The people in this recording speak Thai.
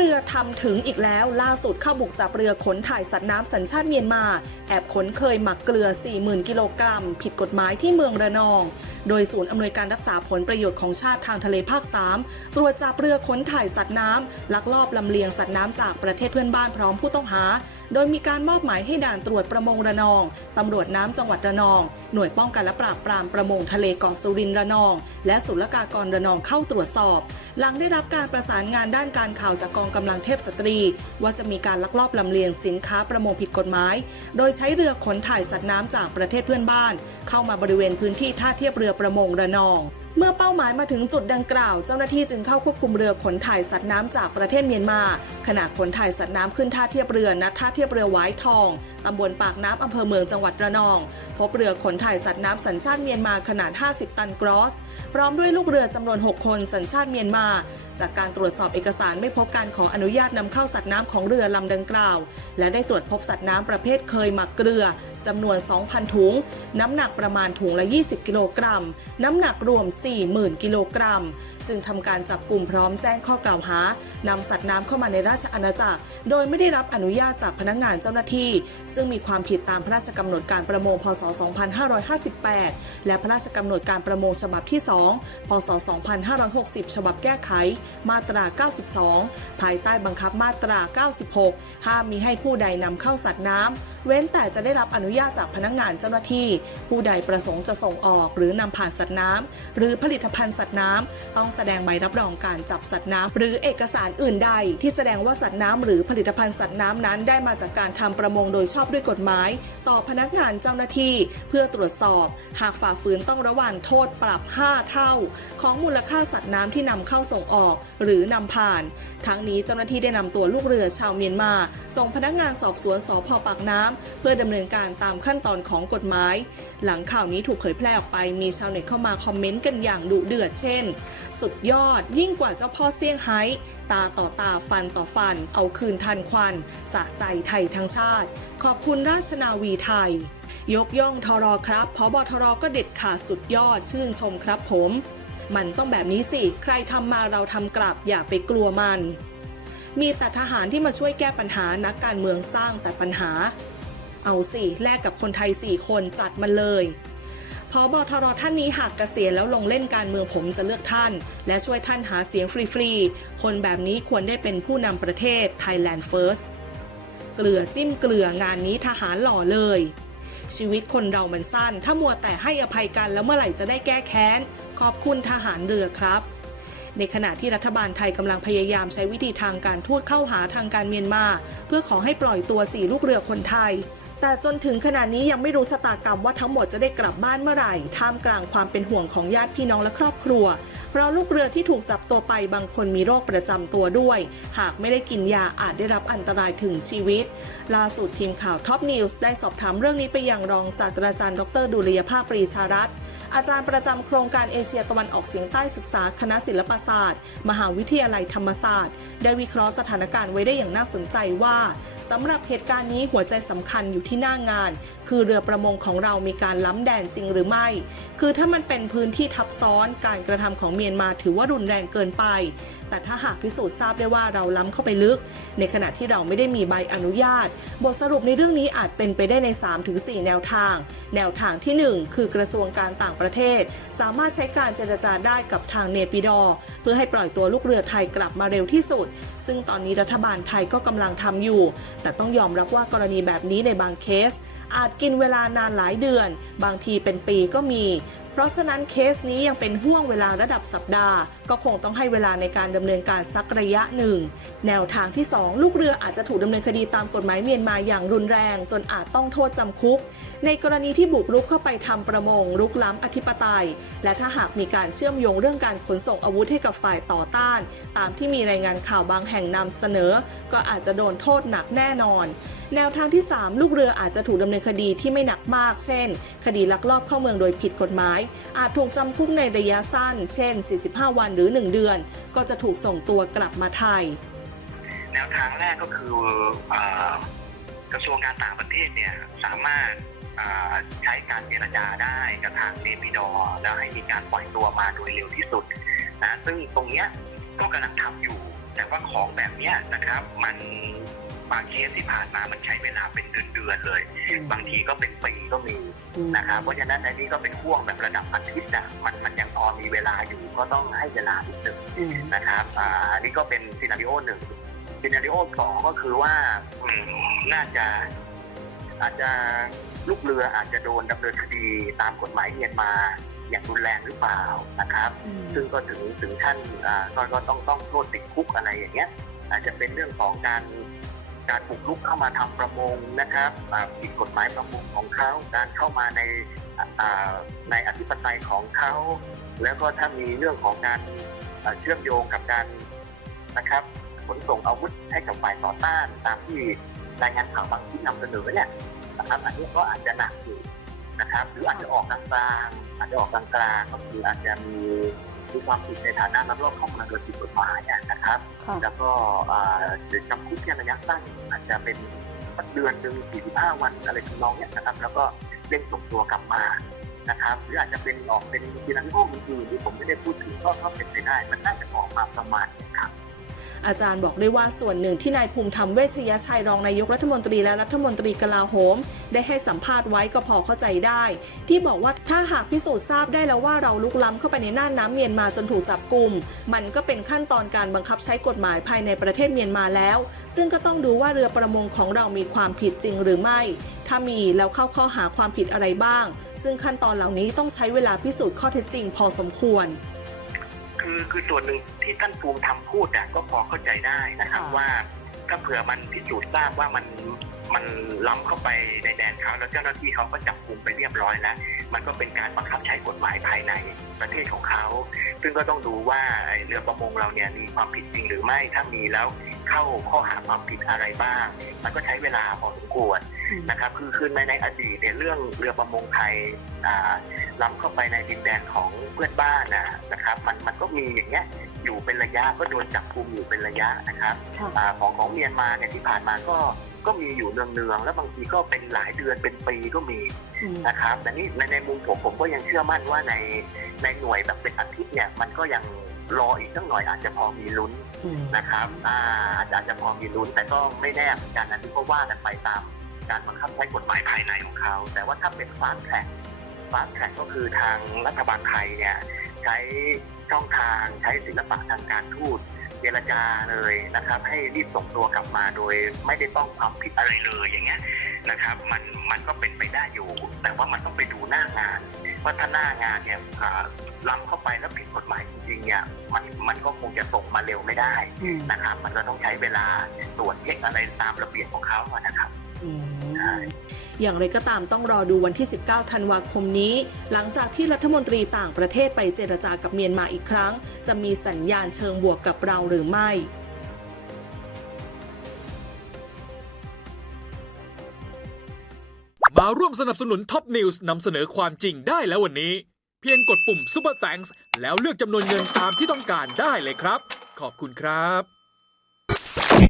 เรือทำถึงอีกแล้วล่าสุดเข้าบุกจับเรือขนถ่ายสัตว์น้ำสัญชาติเมียนมา แอบขนเคยหมักเกลือ 40,000 กิโลกรัม ผิดกฎหมายที่เมืองระนอง โดยศูนย์อำนวยการรักษาผลประโยชน์ของชาติทางทะเลภาค 3 ตรวจจับเรือขนถ่ายสัตว์น้ำลักลอบลำเลียงสัตว์น้ำจากประเทศเพื่อนบ้านพร้อมผู้ต้องหา โดยมีการมอบหมายให้ด่านตรวจประมงระนองตำรวจน้ำจังหวัดระนอง หน่วยป้องกันและปราบปรามประมงทะเลเกาะสุรินทร์ระนอง และศุลกากรระนองเข้าตรวจสอบ หลังได้รับการประสานงานด้านการข่าวจากกองกำลังเทพสตรี ว่าจะมีการลักลอบลำเลียงสินค้าประมงผิดกฎหมาย โดยใช้เรือขนถ่ายสัตว์น้ำจากประเทศเพื่อนบ้าน เข้ามาบริเวณพื้นที่ท่าเทียบเรือประมงระนอง เมื่อเป้าหมายมาถึงจุดดังกล่าว เจ้าหน้าที่จึงเข้าควบคุมเรือขนถ่ายสัตว์น้ำจากประเทศเมียนมา ขณะขนถ่ายสัตว์น้ำขึ้นท่าเทียบเรือณท่าเทียบเรือหวายทองตำบลปากน้ำอำเภอเมืองจังหวัดระนอง พบเรือขนถ่ายสัตว์น้ำสัญชาติเมียนมาขนาด 50 ตันกรอส พร้อมด้วยลูกเรือจำนวน 6 คนสัญชาติเมียนมา จากการตรวจสอบเอกสารไม่พบการขออนุญาตนำเข้าสัตว์น้ำของเรือลำดังกล่าว และได้ตรวจพบสัตว์น้ำประเภทเคยหมักเกลือจำนวน 2,000 ถุง น้ำหนักประมาณถุงละ 20 กิโลกรัม น้ำหนักรวม40,000 กิโลกรัม จึงทำการจับกลุ่มพร้อมแจ้งข้อกล่าวหานำสัตว์น้ำเข้ามาในราชอาณาจักร โดยไม่ได้รับอนุญาตจากพนักงานเจ้าหน้าที่ ซึ่งมีความผิดตามพระราชกำหนดการประมงพศ 2558 และพระราชกำหนดการประมงฉบับที่ 2 พศ 2560 ฉบับแก้ไข มาตรา 92 ภายใต้บังคับมาตรา 96 ห้ามมีให้ผู้ใดนำเข้าสัตว์น้ำเว้นแต่จะได้รับอนุญาตจากพนักงานเจ้าหน้าที่ ผู้ใดประสงค์จะส่งออกหรือนำผ่านสัตว์น้ำหรือผลิตภัณฑ์สัตว์น้ำต้องแสดงใบรับรองการจับสัตว์น้ำหรือเอกสารอื่นใด ที่แสดงว่าสัตว์น้ำหรือผลิตภัณฑ์สัตว์น้ำนั้นได้มาจากการทำประมงโดยชอบด้วยกฎหมาย ต่อพนักงานเจ้าหน้าที่ เพื่อตรวจสอบ หากฝ่าฝืนต้องระวังโทษปรับ 5 เท่า ของมูลค่าสัตว์น้ำที่นำเข้าส่งออก หรือนำผ่าน ทั้งนี้เจ้าหน้าที่ได้นำตัวลูกเรือชาวเมียนมา ส่งพนักงานสอบสวนสพปากน้ำเพื่อดำเนินการตามขั้นตอนของกฎหมาย หลังข่าวนี้ถูกเผยแพร่ออกไปมีชาวเน็ตเข้ามาคอมเมนต์กันอย่างดุเดือดเช่น สุดยอดยิ่งกว่าเจ้าพ่อเซี่ยงไฮ้ตาต่อตาฟันต่อฟัน เอาคืนทันควันสะใจไทยทั้งชาติ ขอบคุณราชนาวีไทย ยกย่องทรอครับพอบอทรอก็เด็ดขาดสุดยอดชื่นชมครับผม มันต้องแบบนี้สิ ใครทำมาเราทำกลับอย่าไปกลัวมัน มีแต่ทหารที่มาช่วยแก้ปัญหานักการเมืองสร้างแต่ปัญหา เอาสิแลกกับคนไทย4คนจัดมาเลย พอบอทรท่านนี้หากเกษียณแล้วลงเล่นการเมืองผมจะเลือกท่าน และช่วยท่านหาเสียงฟรีๆ คนแบบนี้ควรได้เป็นผู้นำประเทศ Thailand First เกลือจิ้มเกลืองานนี้ทหารหล่อเลย ชีวิตคนเรามันสั้น ถ้ามัวแต่ให้อภัยกันแล้วเมื่อไหร่จะได้แก้แค้น ขอบคุณทหารเรือครับในขณะที่รัฐบาลไทยกำลังพยายามใช้วิธีทางการทูตเข้าหาทางการเมียนมา เพื่อขอให้ปล่อยตัวสี่ลูกเรือคนไทย แต่จนถึงขณะนี้ยังไม่รู้ชะตากรรมว่าทั้งหมดจะได้กลับบ้านเมื่อไหร่ ท่ามกลางความเป็นห่วงของญาติพี่น้องและครอบครัว เพราะลูกเรือที่ถูกจับตัวไปบางคนมีโรคประจำตัวด้วย หากไม่ได้กินยาอาจได้รับอันตรายถึงชีวิต ล่าสุดทีมข่าวท็อปนิวส์ได้สอบถามเรื่องนี้ไปยังรองศาสตราจารย์ดรดุลยภาคปรีชารัตน์อาจารย์ประจำโครงการเอเชียตะวันออกเฉียงใต้ศึกษาคณะศิลปศาสตร์ มหาวิทยาลัยธรรมศาสตร์ ได้วิเคราะห์สถานการณ์ไว้ได้อย่างน่าสนใจว่าสำหรับเหตุการณ์นี้หัวใจสำคัญอยู่ที่หน้างาน คือเรือประมงของเรามีการล้ำแดนจริงหรือไม่ คือถ้ามันเป็นพื้นที่ทับซ้อนการกระทำของเมียนมาถือว่ารุนแรงเกินไปแต่ถ้าหากพิสูจน์ทราบได้ว่าเราล้ำเข้าไปลึก ในขณะที่เราไม่ได้มีใบอนุญาต บทสรุปในเรื่องนี้อาจเป็นไปได้ใน 3-4 แนวทาง แนวทางที่ 1 คือกระทรวงการต่างประเทศ สามารถใช้การเจรจาได้กับทางเนปิดอร์เพื่อให้ปล่อยตัวลูกเรือไทยกลับมาเร็วที่สุด ซึ่งตอนนี้รัฐบาลไทยก็กำลังทำอยู่ แต่ต้องยอมรับว่ากรณีแบบนี้ในบางเคสอาจกินเวลานานหลายเดือน บางทีเป็นปีก็มี ราะฉะนั้นเคสนี้ยังเป็นห่วงเวลาระดับสัปดาห์ ก็คงต้องให้เวลาในการดำเนินการสักระยะหนึ่ง แนวทางที่ 2 ลูกเรืออาจจะถูกดำเนินคดีตามกฎหมายเมียนมาอย่างรุนแรง จนอาจต้องโทษจำคุกในกรณีที่บุกรุกเข้าไปทำประมงรุกล้ำอธิปไตย และถ้าหากมีการเชื่อมโยงเรื่องการขนส่งอาวุธให้กับฝ่ายต่อต้าน ตามที่มีรายงานข่าวบางแห่งนำเสนอ ก็อาจจะโดนโทษหนักแน่นอน แนวทางที่ 3 ลูกเรืออาจจะถูกดำเนินคดีที่ไม่หนักมาก เช่น คดีลักลอบเข้าเมืองโดยผิดกฎหมาย อาจถูกจำคุกในระยะสั้น เช่น 45 วันหรือ 1 เดือน ก็จะถูกส่งตัวกลับมาไทย แนวทางแรกก็คืออกระทรวงการต่างประเทศเนี่ยสามารถ ใช้การเจรจาได้กับทางเนปิดอร์แล้วให้มีการปล่อยตัวมาโดยเร็วที่สุดนะซึ่งตรงเนี้ยก็กำลังทำอยู่ แต่ว่าของแบบเนี้ยนะครับ มันบางเคสที่ผ่านมามันใช้เวลาเป็นเดือนๆเลย บางทีก็เป็นปีก็มีนะครับเพราะฉะนั้นอันนี้ก็เป็นห่วงแบบระดับอาทิตย์อะมันมันยังพอมีเวลาอยู่ก็ต้องให้เวลาอีกหนึ่งนะครับอ่าอันนี้ก็เป็นซีนารีโอหนึ่งซีนารีโอสองก็คือว่าน่าจะอาจจะ ลูกเรืออาจจะโดนดำเนินคดีตามกฎหมายเมียนมาอย่างรุนแรงหรือเปล่านะครับ ซึ่งก็ถึงถึงขั้นอ่าก็ก็ต้องต้องโทษติดคุกอะไรอย่างเงี้ย อาจจะเป็นเรื่องของการการบุกรุกเข้ามาทำประมงนะครับอ่าผิดกฎหมายประมงของเขาการเข้ามาในอ่าในอธิปไตยของเขา แล้วก็ถ้ามีเรื่องของการอ่าเชื่อมโยงกับการนะครับขนส่งอาวุธให้กับฝ่ายต่อต้านตามที่รายงานข่าวบางที่นำเสนอเนี่ยนะ ครับอันนี้ก็อาจจะหนักอยู่นะครับ หรืออาจจะออกกลางๆอาจจะออกกลางๆก็คืออาจจะมีมีความผิดในฐานะลักลอบเข้ามาโดยผิดกฎหมายอะนะครับค่ะแล้วก็อ่าหรือจำคุกแค่ระยะสั้นอาจจะเป็นสักเดือนหนึ่ง45วันอะไรทำนองเนี้ยนะครับ แล้วก็เร่งส่งตัวกลับมานะครับ หรืออาจจะเป็นออกเป็นทีนันห้องอื่นๆที่ผมไม่ได้พูดถึงก็ก็เป็นไปได้ มันน่าจะออกมาประมาณเนี้ยครับ อาจารย์บอกด้วยว่าส่วนหนึ่งที่นายภูมิธรรมเวชยชัยรองนายกรัฐมนตรีและรัฐมนตรีกลาโหม ได้ให้สัมภาษณ์ไว้ก็พอเข้าใจได้ ที่บอกว่าถ้าหากพิสูจน์ทราบได้แล้วว่าเราลุกล้ำเข้าไปในน่านน้ำเมียนมาจนถูกจับกลุ่ม มันก็เป็นขั้นตอนการบังคับใช้กฎหมายภายในประเทศเมียนมาแล้ว ซึ่งก็ต้องดูว่าเรือประมงของเรามีความผิดจริงหรือไม่ ถ้ามีแล้วเข้าข้อหาความผิดอะไรบ้าง ซึ่งขั้นตอนเหล่านี้ต้องใช้เวลาพิสูจน์ข้อเท็จจริงพอสมควร คือคือส่วนหนึ่งที่ท่านภูมิทำพูดอะก็พอเข้าใจได้นะครับค่ะว่าถ้าเผื่อมันพิสูจน์ทราบว่ามันมันล้ำเข้าไปในแดนเขาแล้วเจ้าหน้าที่เขาก็จับกุมไปเรียบร้อยแล้ว มันก็เป็นการบังคับใช้กฎหมายภายในประเทศของเขา ซึ่งก็ต้องดูว่าไอ้เรือประมงเราเนี่ยมีความผิดจริงหรือไม่ถ้ามีแล้วเข้าข้อหาความผิดอะไรบ้าง มันก็ใช้เวลาพอสมควรนะครับ คือคือในในอดีตเนี่ยเรื่องเรือประมงไทยอ่าล้ำเข้าไปในดินแดนของเพื่อนบ้านนะนะครับ มันมันก็มีอย่างเงี้ยอยู่เป็นระยะก็โดนจับกุมอยู่เป็นระยะนะครับอาของของเมียนมาเนี่ยที่ผ่านมาก็ ก็มีอยู่เนืองๆแล้วบางทีก็เป็นหลายเดือนเป็นปีก็มีนะครับแต่นี่ในในมุมผมผมก็ยังเชื่อมั่นว่าในในหน่วยแบบเป็นอาทิตย์เนี่ยมันก็ยังรออีกสักหน่อยอาจจะพอมีลุ้นนะครับอ่าอาจจะพอมีลุ้นแต่ก็ไม่แน่เหมือนกันนะที่ก็ว่ากันไปตามการบังคับใช้กฎหมายภายในของเขา แต่ว่าถ้าเป็นฟาสแทร็กฟาสแทร็กก็คือทางรัฐบาลไทยเนี่ยใช้ช่องทางใช้ศิลปะทางการทูต เจรจาเลยนะครับ ให้รีบส่งตัวกลับมาโดยไม่ได้ต้องความผิดอะไรเลยอย่างเงี้ยนะครับ มันมันก็เป็นไปได้อยู่ แต่ว่ามันต้องไปดูหน้างานว่าถ้าหน้างานเนี่ยล้ำเข้าไปแล้วผิดกฎหมายจริงๆเนี่ยมันมันก็คงจะส่งมาเร็วไม่ได้นะครับ มันก็ต้องใช้เวลาตรวจเช็คอะไรตามระเบียบของเขาอะนะครับ อย่างไรก็ตามต้องรอดูวันที่ 19 ธันวาคมนี้ หลังจากที่รัฐมนตรีต่างประเทศไปเจรจากับเมียนมาอีกครั้ง จะมีสัญญาณเชิงบวกกับเราหรือไม่มาร่วมสนับสนุนท็อปนิวส์นำเสนอความจริงได้แล้ววันนี้ เพียงกดปุ่ม Super Thanks แล้วเลือกจำนวนเงินตามที่ต้องการได้เลยครับ ขอบคุณครับ